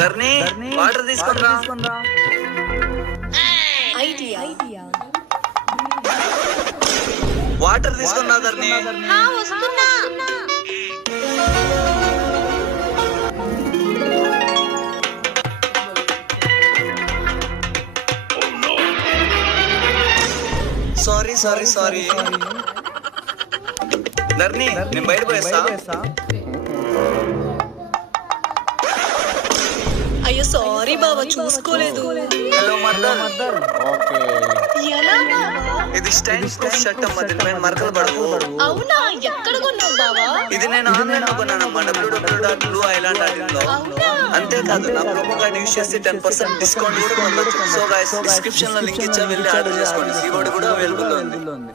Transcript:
ధర్ని water తీసుకురా. Water తీసుకున్నా ధర్ని. Sorry sorry sorry ధర్ని, నేను బయట పోయేస్తా. అయ్యో సారీ బావా, చూసుకోలేదు. Hello mother, okay. ఎలా బావా? ఇది స్టైల్ ప్రూఫ్ షర్ట్ అమ్మా, దీనిపైన మరకలు పడవు. అవునా, ఎక్కడ కొన్నావు బావా? ఇది నేను ఆన్లైన్ లో కొన్నానమ్మా, www.blue island లో. అంతేకాదు, నా ప్రోమో కోడ్ యూస్ చేసి 10% డిస్కౌంట్ కూడా పొందొచ్చు. సో గైస్, డిస్క్రిప్షన్ లో లింక్ ఇచ్చా, వెళ్ళి ఆర్డర్ చేసుకోండి. కీబోర్డ్ కూడా అవైలబుల్ ఉంది.